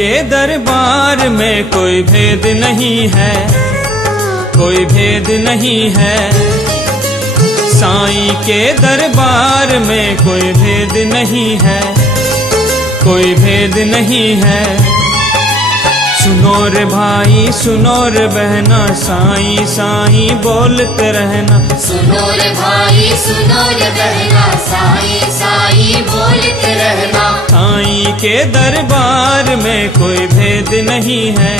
के दरबार में कोई भेद नहीं है, कोई भेद नहीं है। साईं के दरबार में कोई भेद नहीं है, कोई भेद नहीं है। सुनो रे भाई सुनो रे बहना, साईं साईं बोलते रहना। सुनो रे भाई सुनो रे बहना, साईं साईं बोलते रहना। साईं के दरबार में कोई भेद नहीं है,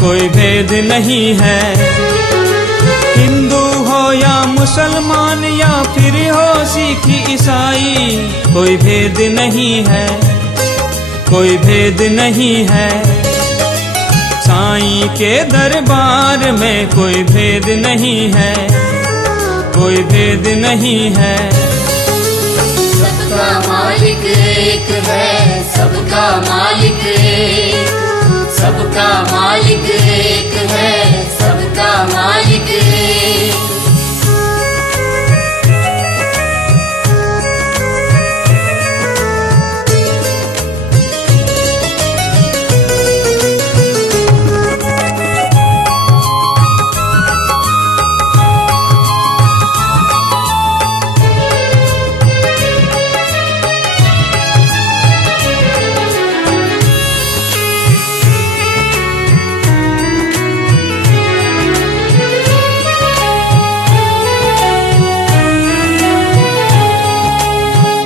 कोई भेद नहीं है। हिंदू हो या मुसलमान या फिर हो सिख ईसाई, कोई भेद नहीं है, कोई भेद नहीं है। साईं के दरबार में कोई भेद नहीं है, कोई भेद नहीं है। सबका मालिक एक है, सबका मालिक एक, सबका मालिक एक है, सबका मालिक एक।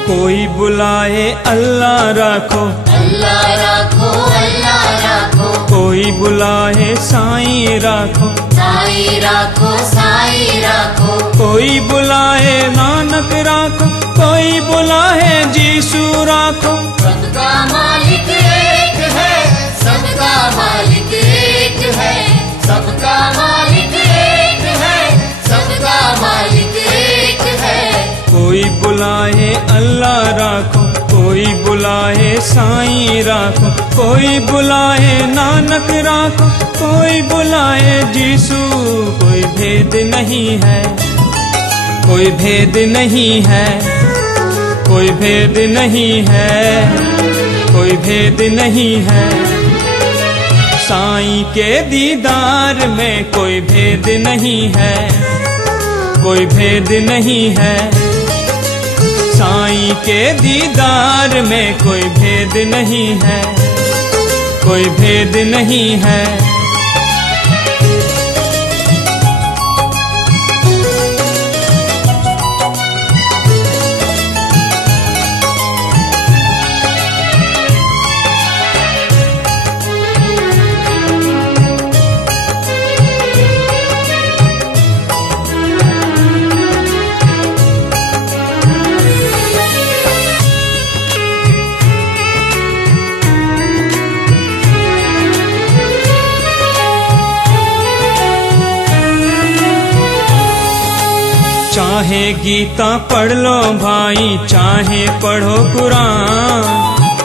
कोई बुलाए अल्लाह राखो, अल्लाह राखो, अल्लाह राखो। कोई बुलाए साईं राखो, साईं राखो, साईं राखो। कोई बुलाए नानक राखो, कोई बुलाए जीसू राखो। सबका मालिक एक है, सबका मालिक एक है, सबका मालिक एक है, सबका मालिक एक है। कोई बुलाए अल्लाह राखो, कोई बुलाए साईं राखो, कोई बुलाए नानक राखो, कोई बुलाए जीसू। कोई भेद नहीं है, कोई भेद नहीं है, कोई भेद नहीं है, कोई भेद नहीं है। साईं के दीदार में कोई भेद नहीं है, कोई भेद नहीं है। साईं के दीदार में कोई भेद नहीं है, कोई भेद नहीं है। चाहे गीता पढ़ लो भाई, चाहे पढ़ो कुरान,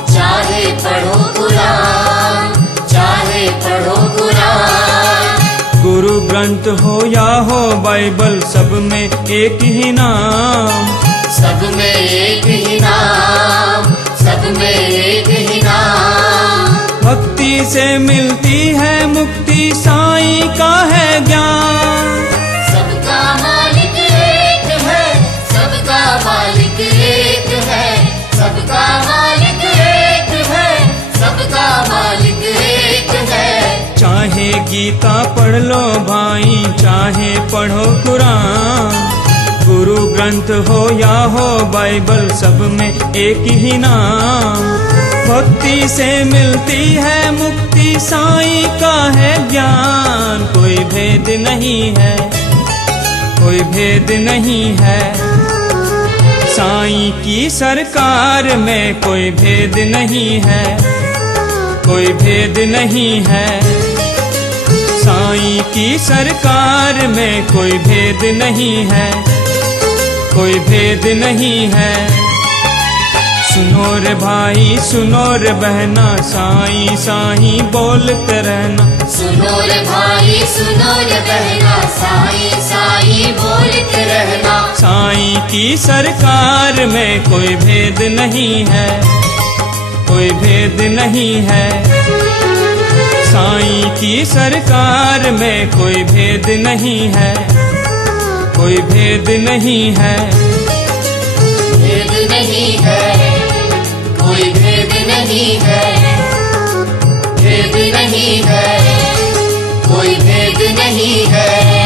चाहे पढ़ो कुरान, चाहे पढ़ो कुरान। गुरु ग्रंथ हो या हो बाइबल, सब में एक ही नाम, सब में एक ही नाम, सब में एक ही नाम। भक्ति से मिलती है मुक्ति, साईं का है ज्ञान। सबका मालिक एक है, सबका मालिक एक है, सबका मालिक एक है, सबका मालिक एक है। चाहे गीता पढ़ लो भाई, चाहे पढ़ो कुरान, गुरु ग्रंथ हो या हो बाइबल, सब में एक ही नाम। भक्ति से मिलती है मुक्ति, साईं का है ज्ञान। कोई भेद नहीं है, कोई भेद नहीं है। साईं की सरकार में कोई भेद नहीं है, कोई भेद नहीं है। साईं की सरकार में कोई भेद नहीं है, कोई भेद नहीं है। सुनो रे भाई सुनो रे बहना, साईं साईं बोलते रहना। सुनो रे भाई सुनो रे बहना, साईं साईं बोलते रहना। साईं की सरकार में कोई भेद नहीं है, कोई भेद नहीं है। साईं की सरकार में कोई भेद नहीं है, कोई भेद नहीं है। भेद नहीं है, कोई भेद नहीं है, भेद नहीं है, कोई भेद नहीं है।